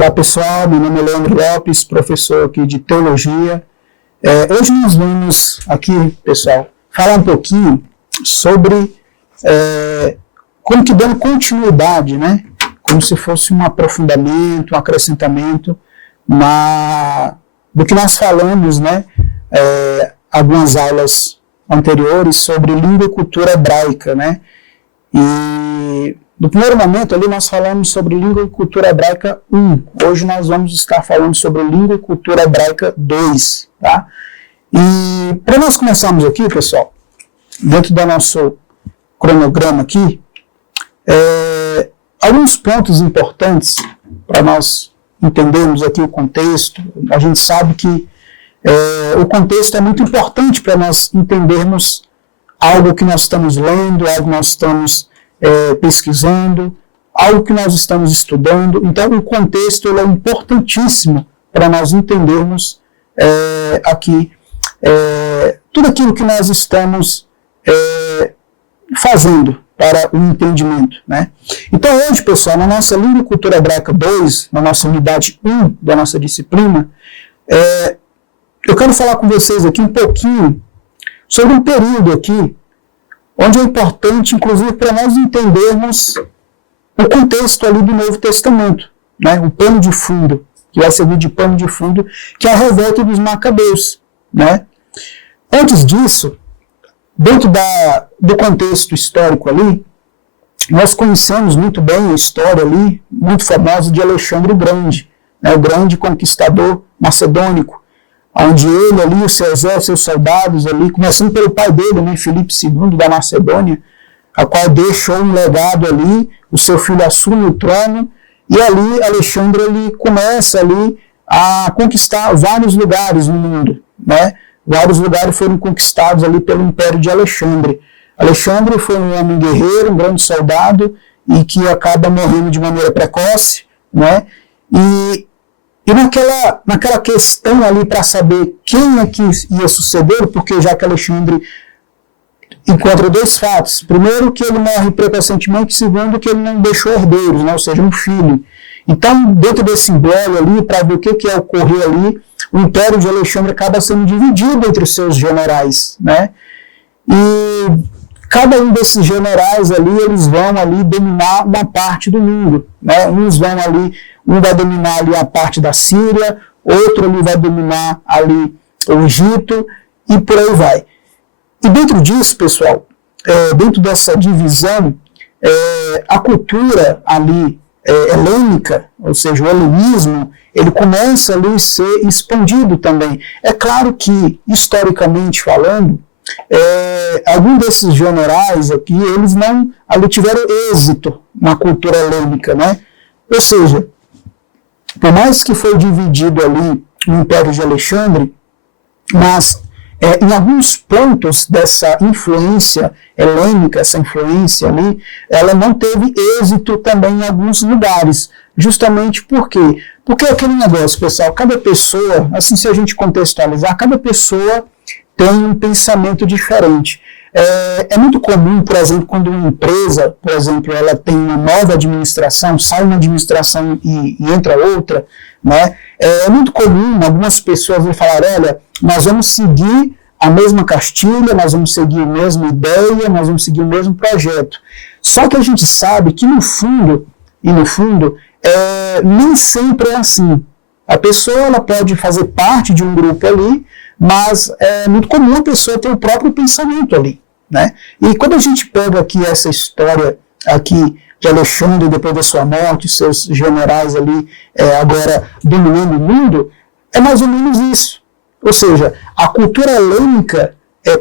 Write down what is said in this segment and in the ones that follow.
Olá pessoal, meu nome é Leandro Lopes, professor aqui de Teologia. Hoje nós vamos aqui, pessoal, falar um pouquinho sobre como que dando continuidade, né? Como se fosse um aprofundamento, um acrescentamento do que nós falamos, né? Algumas aulas anteriores sobre língua e cultura hebraica, né? E no primeiro momento ali nós falamos sobre língua e cultura hebraica 1. Hoje nós vamos estar falando sobre língua e cultura hebraica 2, tá? E para nós começarmos aqui, pessoal, dentro do nosso cronograma aqui, alguns pontos importantes para nós entendermos aqui o contexto. A gente sabe que o contexto é muito importante para nós entendermos algo que nós estamos lendo, algo que nós estamos pesquisando, algo que nós estamos estudando. Então, o contexto é importantíssimo para nós entendermos aqui tudo aquilo que nós estamos fazendo para o entendimento, né? Então, hoje, pessoal, na nossa Língua e Cultura Hebraica 2, na nossa unidade 1 da nossa disciplina, eu quero falar com vocês aqui um pouquinho sobre um período aqui onde é importante, inclusive, para nós entendermos o contexto ali do Novo Testamento, né? O pano de fundo, que vai servir de pano de fundo, que é a revolta dos Macabeus, né? Antes disso, dentro do contexto histórico ali, nós conhecemos muito bem a história ali, muito famosa de Alexandre o Grande, né? O grande conquistador macedônico, onde ele ali, o seu exército, seus soldados ali, começando pelo pai dele, né, Filipe II da Macedônia, a qual deixou um legado ali, o seu filho assume o trono, e ali Alexandre ele começa ali a conquistar vários lugares no mundo, né? Vários lugares foram conquistados ali pelo Império de Alexandre. Alexandre foi um homem guerreiro, um grande soldado, e que acaba morrendo de maneira precoce, né? E naquela questão ali para saber quem é que ia suceder, porque já que Alexandre encontra dois fatos. Primeiro, que ele morre precocemente, segundo, que ele não deixou herdeiros, né? Ou seja, um filho. Então, dentro desse embrólio ali, para ver o que ia ocorrer ali, o Império de Alexandre acaba sendo dividido entre os seus generais, né? E cada um desses generais ali, eles vão ali dominar uma parte do mundo, né? Um vai dominar ali a parte da Síria, outro ali vai dominar ali o Egito, e por aí vai. E dentro disso, pessoal, dentro dessa divisão, a cultura ali helênica, ou seja, o helenismo, ele começa ali a ser expandido também. É claro que, historicamente falando, alguns desses generais aqui, eles não ali tiveram êxito na cultura helênica, né? Ou seja, por mais que foi dividido ali o Império de Alexandre, mas em alguns pontos dessa influência helênica, essa influência ali, ela não teve êxito também em alguns lugares. Justamente por quê? Porque aquele negócio, pessoal, cada pessoa, assim, se a gente contextualizar, cada pessoa tem um pensamento diferente. É muito comum, por exemplo, quando uma empresa, por exemplo, ela tem uma nova administração, sai uma administração e entra outra, né? É muito comum algumas pessoas falarem, olha, nós vamos seguir a mesma cartilha, nós vamos seguir a mesma ideia, nós vamos seguir o mesmo projeto. Só que a gente sabe que no fundo, nem sempre é assim. A pessoa ela pode fazer parte de um grupo ali, mas é muito comum a pessoa ter o próprio pensamento ali, né? E quando a gente pega aqui essa história aqui de Alexandre, depois da sua morte, seus generais ali agora dominando o mundo, é mais ou menos isso. Ou seja, a cultura helênica,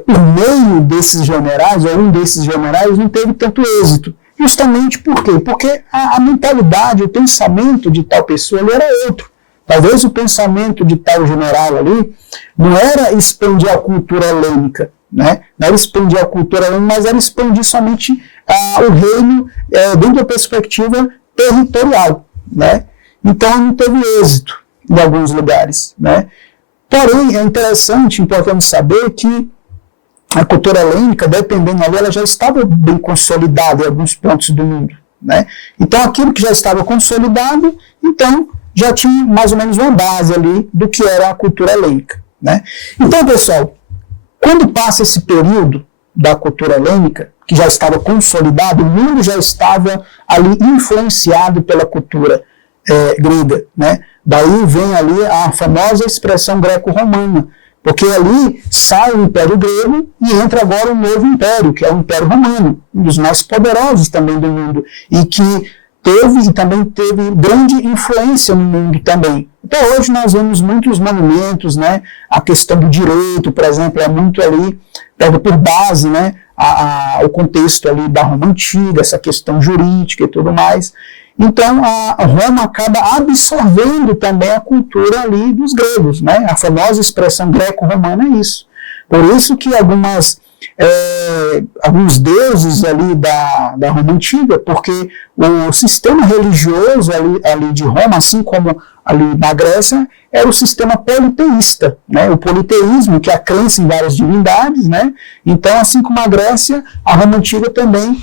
por meio desses generais, ou um desses generais, não teve tanto êxito. Justamente por quê? Porque a mentalidade, o pensamento de tal pessoa ele era outro. Talvez o pensamento de tal general ali não era expandir a cultura helênica, né? Não era expandir a cultura helênica, mas era expandir somente o reino dentro da perspectiva territorial, né? Então não teve êxito em alguns lugares, né? Porém, é importante saber que a cultura helênica, dependendo ali, ela já estava bem consolidada em alguns pontos do mundo, né? Então aquilo que já estava consolidado, então já tinha mais ou menos uma base ali do que era a cultura helênica, né? Então, pessoal, quando passa esse período da cultura helênica, que já estava consolidado, o mundo já estava ali influenciado pela cultura grega, né? Daí vem ali a famosa expressão greco-romana, porque ali sai o Império Grego e entra agora um novo império, que é o Império Romano, um dos mais poderosos também do mundo, e que também teve grande influência no mundo também. Então hoje nós vemos muitos monumentos, né? A questão do direito, por exemplo, é muito ali, pega por base, né? O contexto ali da Roma Antiga, essa questão jurídica e tudo mais. Então, a Roma acaba absorvendo também a cultura ali dos gregos, né? A famosa expressão greco-romana é isso. Por isso que alguns deuses ali da Roma Antiga, porque o sistema religioso ali de Roma, assim como ali na Grécia, era o sistema politeísta, né? O politeísmo, que é a crença em várias divindades, né? Então, assim como a Grécia, a Roma Antiga também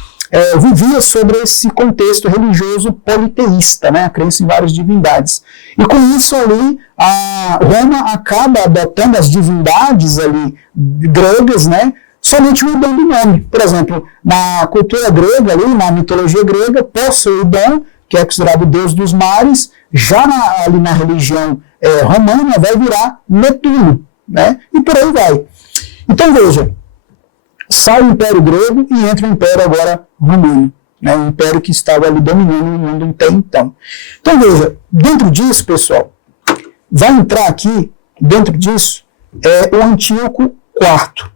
vivia sobre esse contexto religioso politeísta, né, a crença em várias divindades. E com isso ali, a Roma acaba adotando as divindades ali gregas, né, somente mudando o nome. Por exemplo, na cultura grega, ali, na mitologia grega, Poseidon, que é considerado o deus dos mares, já ali na religião romana vai virar Netuno, né, e por aí vai. Então veja, sai o Império Grego e entra o Império agora Romano, né, um império que estava ali dominando o mundo até então. Então veja, dentro disso, pessoal, vai entrar aqui, dentro disso, o Antíoco IV.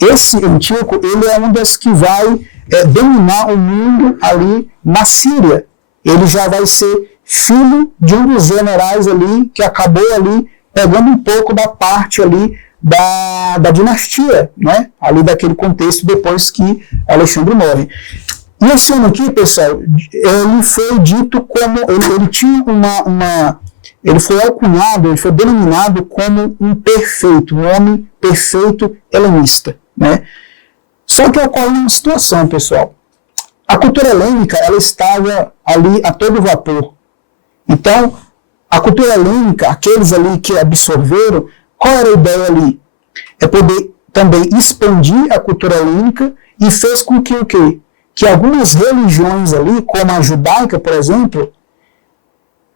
Esse Antíoco, ele é um dos que vai dominar o mundo ali na Síria. Ele já vai ser filho de um dos generais ali, que acabou ali pegando um pouco da parte ali da dinastia, né? Ali daquele contexto depois que Alexandre morre. E esse homem aqui, pessoal, ele foi dito como, ele tinha ele foi alcunhado, ele foi denominado como um homem perfeito helenista, né? Só que ocorre uma situação, pessoal. A cultura helênica, ela estava ali a todo vapor. Então, a cultura helênica, aqueles ali que absorveram, qual era a ideia ali? É poder também expandir a cultura helênica e fez com que o quê? Que algumas religiões ali, como a judaica, por exemplo,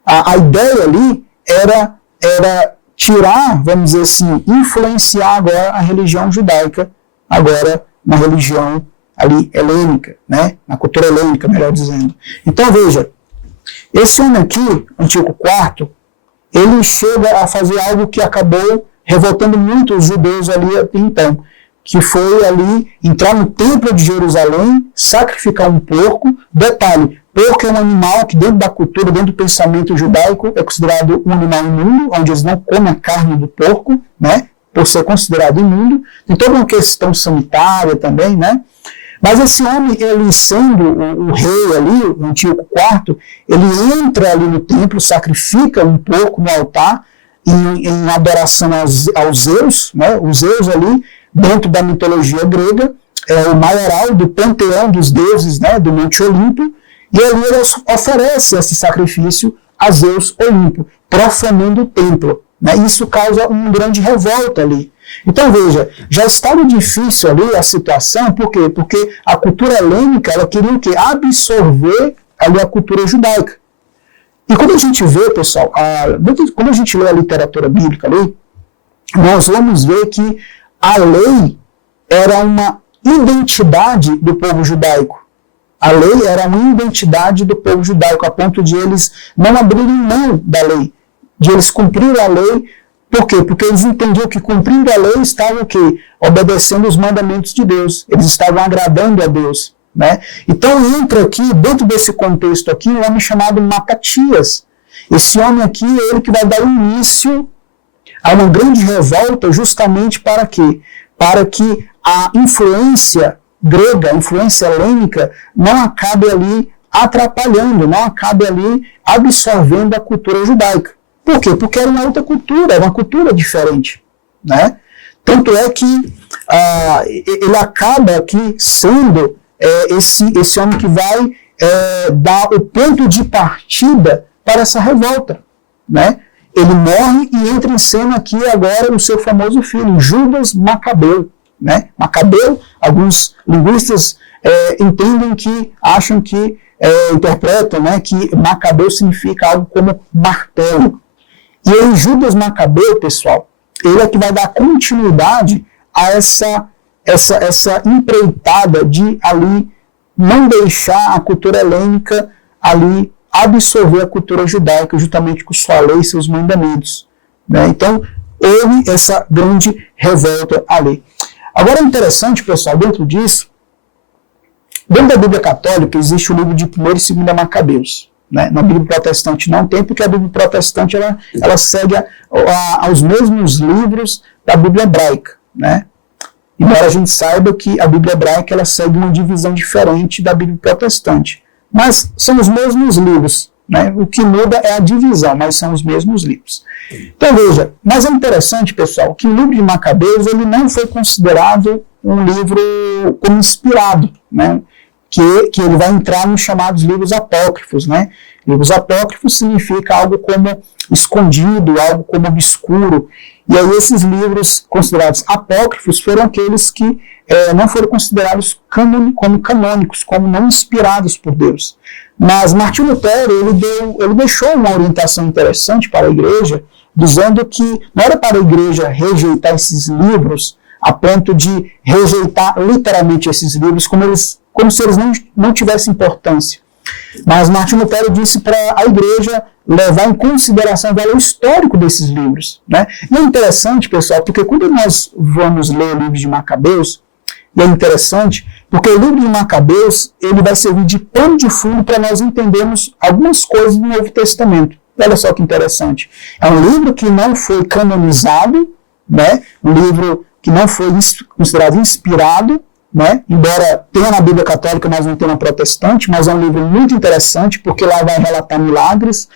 a ideia ali era tirar, vamos dizer assim, influenciar agora a religião judaica, agora na religião ali helênica, né? Na cultura helênica, melhor dizendo. Então veja, esse homem aqui, Antíoco IV, ele chega a fazer algo que acabou revoltando muito os judeus ali até então, que foi ali entrar no templo de Jerusalém, sacrificar um porco. Detalhe, porco é um animal que dentro da cultura, dentro do pensamento judaico, é considerado um animal imundo, onde eles não comem a carne do porco, né, por ser considerado imundo. Tem toda uma questão sanitária também, né? Mas esse homem, ele sendo o rei ali, o Antíoco IV, ele entra ali no templo, sacrifica um porco no altar, em adoração aos Zeus, né? Os Zeus ali, dentro da mitologia grega, é o maioral do panteão dos deuses, né? Do Monte Olimpo, e ali ele oferece esse sacrifício a Zeus Olimpo, profanando o templo, né? Isso causa uma grande revolta ali. Então veja, já estava difícil ali a situação, por quê? Porque a cultura helênica, ela queria o quê? Absorver ali a cultura judaica. E quando a gente vê, pessoal, quando a gente lê a literatura bíblica ali, nós vamos ver que a lei era uma identidade do povo judaico. A lei era uma identidade do povo judaico, a ponto de eles não abrirem mão da lei, de eles cumprirem a lei. Por quê? Porque eles entendiam que cumprindo a lei estavam o quê? Obedecendo os mandamentos de Deus. Eles estavam agradando a Deus, né? Então entra aqui, dentro desse contexto aqui, um homem chamado Matatias. Esse homem aqui é ele que vai dar início a uma grande revolta justamente para quê? Para que a influência grega, a influência helênica, não acabe ali atrapalhando, não acabe ali absorvendo a cultura judaica. Por quê? Porque era uma outra cultura, era uma cultura diferente, né? Tanto é que ele acaba aqui sendo esse homem que vai dar o ponto de partida para essa revolta. né? Ele morre e entra em cena aqui agora o seu famoso filho, Judas Macabeu, né? Macabeu, alguns linguistas acham que interpretam, né, que Macabeu significa algo como martelo. E aí Judas Macabeu, pessoal, ele é que vai dar continuidade a essa empreitada de ali não deixar a cultura helênica ali absorver a cultura judaica, justamente com sua lei e seus mandamentos, né? Então, houve essa grande revolta ali. Agora é interessante, pessoal, dentro disso, dentro da Bíblia Católica existe o livro de 1º e 2º Macabeus, né? Na Bíblia Protestante não tem, porque a Bíblia Protestante ela segue aos mesmos livros da Bíblia Hebraica, né? Embora a gente saiba que a Bíblia Hebraica ela segue uma divisão diferente da Bíblia Protestante. Mas são os mesmos livros, né? O que muda é a divisão, mas são os mesmos livros. Então veja, mas é interessante, pessoal, que o livro de Macabeus ele não foi considerado um livro como inspirado, né? Que ele vai entrar nos chamados livros apócrifos, né? Livros apócrifos significa algo como escondido, algo como obscuro. E aí esses livros considerados apócrifos foram aqueles que não foram considerados como canônicos, como não inspirados por Deus. Mas Martinho Lutero ele deixou uma orientação interessante para a igreja, dizendo que não era para a igreja rejeitar esses livros a ponto de rejeitar literalmente esses livros como se eles não tivessem importância. Mas Martinho Lutero disse para a igreja levar em consideração o valor histórico desses livros, né? E é interessante, pessoal, porque quando nós vamos ler o livro de Macabeus, e é interessante, porque o livro de Macabeus ele vai servir de pano de fundo para nós entendermos algumas coisas do Novo Testamento. Olha só que interessante. É um livro que não foi canonizado, né? Um livro que não foi considerado inspirado, né? Embora tenha na Bíblia Católica, mas não tenha na Protestante, mas é um livro muito interessante, porque lá vai relatar milagres.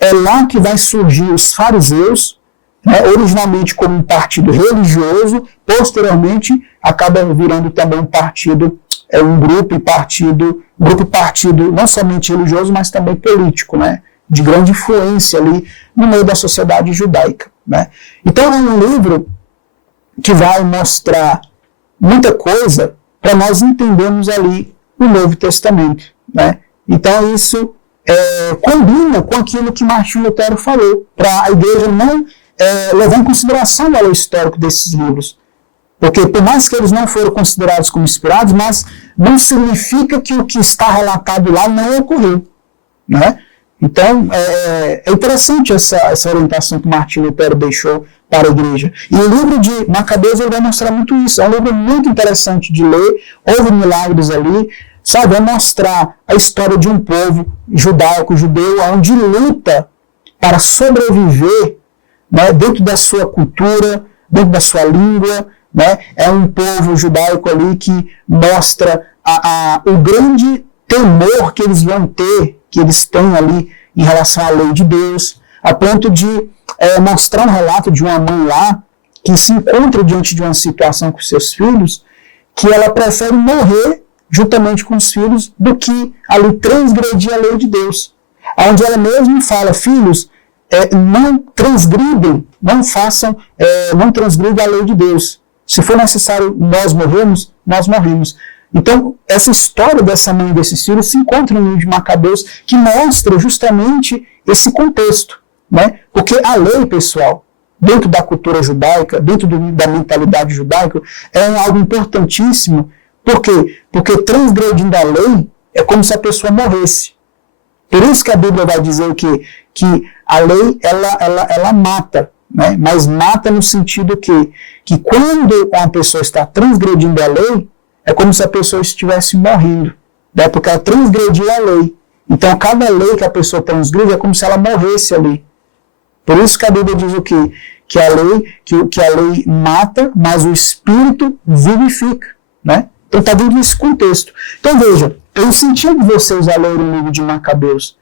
É lá que vai surgir os fariseus, né? Originalmente como um partido religioso, posteriormente acaba virando também um partido, um grupo partido não somente religioso, mas também político, né? De grande influência ali no meio da sociedade judaica, né? Então é um livro que vai mostrar muita coisa para nós entendermos ali o Novo Testamento, né? Então isso combina com aquilo que Martinho Lutero falou, para a igreja não levar em consideração o valor histórico desses livros. Porque por mais que eles não foram considerados como inspirados, mas não significa que o que está relatado lá não ocorreu, né? Então, é interessante essa orientação que Martinho Lutero deixou para a igreja. E o livro de Macabeus vai mostrar muito isso. É um livro muito interessante de ler, houve milagres ali, sabe? Vai mostrar a história de um povo judeu, onde luta para sobreviver, né, dentro da sua cultura, dentro da sua língua, né? É um povo judaico ali que mostra o grande temor que eles vão ter, que eles têm ali em relação à lei de Deus, a ponto de mostrar um relato de uma mãe lá, que se encontra diante de uma situação com seus filhos, que ela prefere morrer juntamente com os filhos do que ali transgredir a lei de Deus. Onde ela mesma fala, filhos, não transgridem, não transgridem a lei de Deus. Se for necessário nós morrermos, nós morremos. Então, essa história dessa mãe e desses filhos se encontra no livro de Macabeus, que mostra justamente esse contexto, né? Porque a lei, pessoal, dentro da cultura judaica, dentro da mentalidade judaica, é algo importantíssimo. Por quê? Porque transgredindo a lei é como se a pessoa morresse. Por isso que a Bíblia vai dizer que a lei ela mata, né? Mas mata no sentido que quando uma pessoa está transgredindo a lei, é como se a pessoa estivesse morrendo, né? Porque ela transgrediu a lei. Então, cada lei que a pessoa transgride é como se ela morresse ali. Por isso que a Bíblia diz o quê? Que a lei mata, mas o Espírito vivifica, né? Então, está dentro desse contexto. Então, veja, eu incentivo vocês a lerem o livro de Macabeus,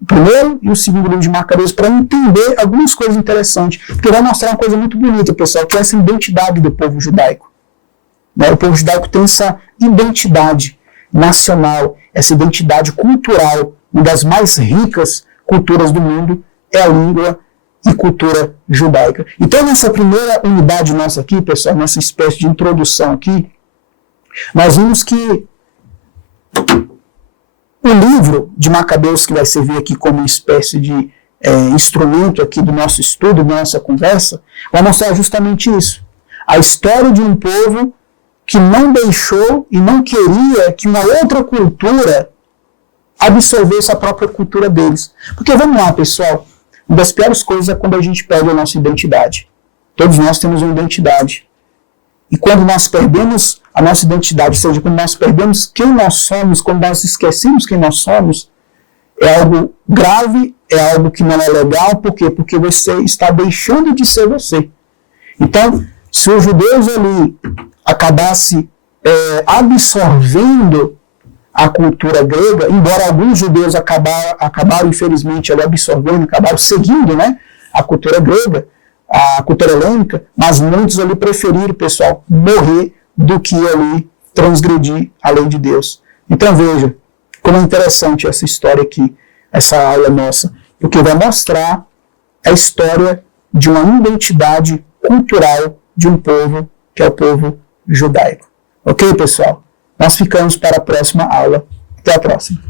o primeiro e o segundo livro de Macabeus, para entender algumas coisas interessantes, porque vai mostrar uma coisa muito bonita, pessoal, que é essa identidade do povo judaico. O povo judaico tem essa identidade nacional, essa identidade cultural, uma das mais ricas culturas do mundo, é a língua e cultura judaica. Então, nessa primeira unidade nossa aqui, pessoal, nessa espécie de introdução aqui, nós vimos que o livro de Macabeus, que vai servir aqui como uma espécie de instrumento aqui do nosso estudo, da nossa conversa, vai mostrar justamente isso. A história de um povo que não deixou e não queria que uma outra cultura absorvesse a própria cultura deles. Porque vamos lá, pessoal, uma das piores coisas é quando a gente perde a nossa identidade. Todos nós temos uma identidade. E quando nós perdemos a nossa identidade, ou seja, quando nós perdemos quem nós somos, quando nós esquecemos quem nós somos, é algo grave, é algo que não é legal. Por quê? Porque você está deixando de ser você. Então, se os judeus ali acabassem absorvendo a cultura grega, embora alguns judeus acabaram infelizmente, ali absorvendo, acabaram seguindo, né, a cultura grega, a cultura helênica, mas muitos ali preferiram, pessoal, morrer do que ali transgredir a lei de Deus. Então veja, como é interessante essa história aqui, essa aula nossa, porque vai mostrar a história de uma identidade cultural de um povo, que é o povo judaico. Ok, pessoal? Nós ficamos para a próxima aula. Até a próxima.